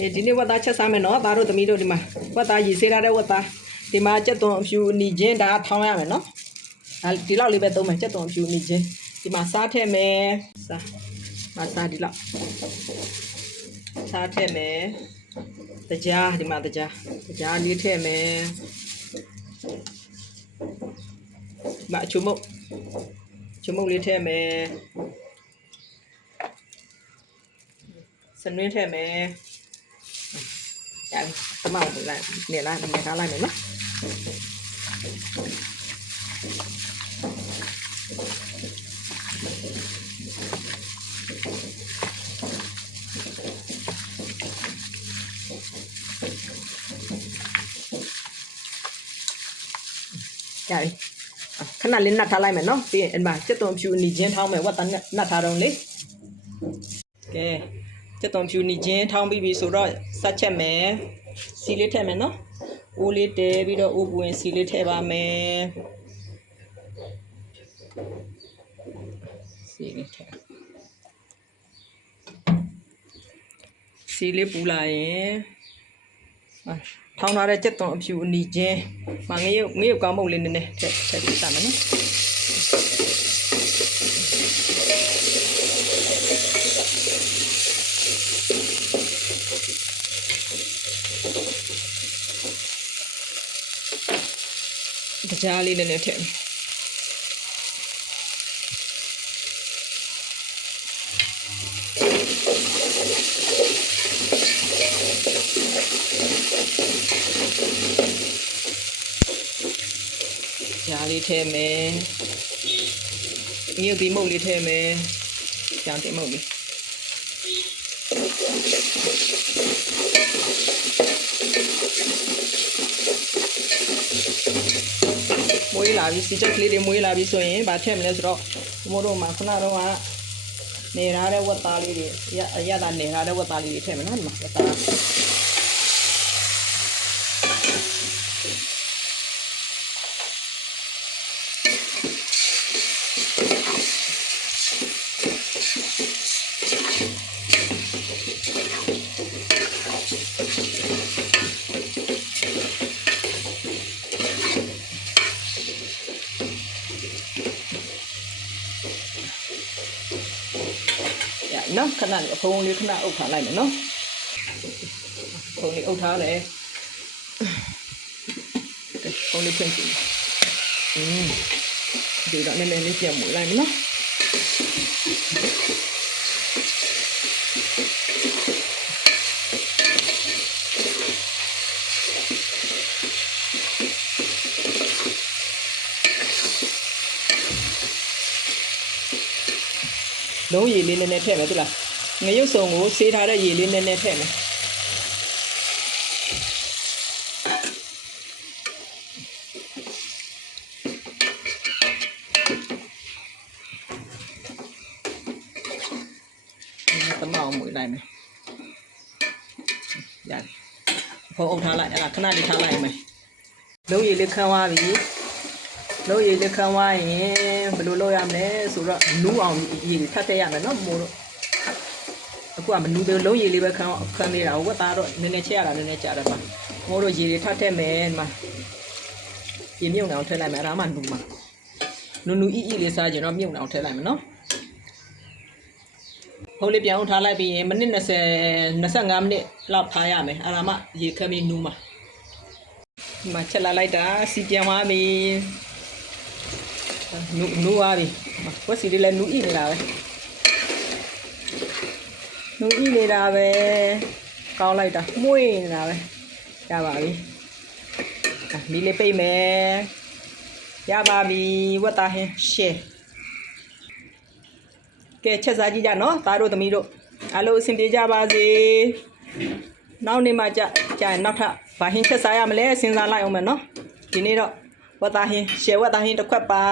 ဒီနေ့ဝတ်သားချက်စားမယ်နော်သားတို့သမီးတို့ဒီမှာဝတ်သားရည်စေးထားတဲ့ဝတ်သားဒီမှာကြက်သွန်အဖြူအနီချင်းဒါထောင်းရမယ်နော်ဒီလောက်လေးပဲသုံးမယ်ကြက်သွန်အဖြူအနီချင်းဒီမှာစားထည့်မယ်စားဒီလောက်စားထည့်မယ်တကြားဒီမှာတကြားလေးထည့်မယ်ဒီမှာချုံမုတ်လေးထည့်မယ်စနွင်းထည့်မယ်တမောက်လိုက်နေထားလိုက်မယ်နော်ကြပြီခဏလေးနှက်ထားလိုက်မယ်နော်ပြီးရင်အဲ့မှာကြက်သွန်ဖြူအနီချင်းထောင်းမယ်ဝတ်သားနှက်ထားတော့လေကဲကြက်သွန်ဖြူနီချင်းထောင်းပြီးပြီဆိုတော့ဆက်ချက်မယ်စီလေးထည့်မယ်နော်အိုးလေးတဲပြီးတော့အိုးပွင့်စီလေးထည့်ပါမယ်စီလေးထည့်စီလေးပူလာရင်ထောင်းထားတဲ့ကြက်သွန်အဖြူအနီချင်းငရုတ်ကောင်းမုတ်လေးနည်းနည်းထည့်ပြီးစမယ်နော်ကြားလေးနည်းနည်းထည့်ကြားလေးထည့်မယ်ငရုတ်ဒီမုတ်လေးထည့်မယ်ကြောင်တင်မုတ်လေးမွေးလာပြီစီချက်ကလေးတွေမွေးလာပြီဆိုရင်ဗာထည့်မလဲဆိုတော့မို့တို့မှာခုနတော့ကနေထားတဲ့ဝတ်သားလေးတွေရတာနေထားတဲ့ဝတ်သားလေးတွေထည့်မယ်နော်ဒီမှာဝတ်သားနော်ခဏလေးအဖုံးလေးခဏအုပ်ထားလိုက်မယ်နော်ဖုံးလေးအုပ်ထားလေဖုံးလေးဖွင့်ကြည့်ဒီတော့နည်းနည်းလေးပြန်မှုလိုက်မယ်နော်လုံးရည်လေးနည်းနည်းထည့်မယ်သူလားငရုတ်စုံကိုဆေးထားတဲ့ရည်လေးနည်းနည်းထည့်မယ်တမောင်မွေးလိုက်မယ်ရတယ်ဖုံးအုပ်ထားလိုက်အဲ့ဒါခဏလေးထားလိုက်မယ်လုံးရည်လေးခန်းသွားပြီလုံးရည်လေးခန်းသွားရင်ဘယ်လိုလုပ်ရမလဲဆိုတော့နူးအောင်ရည်ထပ်ထည့်ရမယ်နော်မို့လို့အခုကမနူးသေးလုံးရည်လေးပဲခန်းနေတာဝတ်သားတော့နည်းနည်းချက်ရတာနည်းနည်းကြာတယ်ပါမို့လို့ရည်လေးထပ်ထည့်မယ်ဒီမှာရည်မြုပ်အောင်ထည့်လိုက်မယ်အဲ့ဒါမှနူးမှာနူးလေးစားကြတော့မြုပ်အောင်ထည့်လိုက်မယ်နော်ဖုံးလေးပြန်အောင်ထားလိုက်ပြီးရင်မိနစ်25မိနစ်လောက်ထားရမယ်အဲ့ဒါမှရေခမ်းပြီးနူးမှာဒီမှာချက်လာလိုက်တာစီပြန်သွားပြီနူးသွားပြီဝက်စီလေးလည်းနူးနေတာပဲကောင်းလိုက်တာမှုေးနေတာပဲရပါပြီမီးလေးပိတ်မယ်ရပါပြီဝတ်သားဟင်းရှယ်ကဲချက်စားကြည့်ကြနော်သားတို့သမီးတို့အားလုံးအဆင်ပြေကြပါစေနောက်နေ့မှကြာနောက်ထပ်ဘာဟင်းချက်စားရမလဲစဉ်းစားလိုက်အောင်မယ်နော်ဒီနေ့တော့ဝတ်သားဟင်းရှယ်ဝတ်သားဟင်းတစ်ခွက်ပါ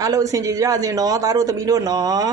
အားလုံးအဆင်ပြေကြစေနော်သားတို့သမီးတို့နော်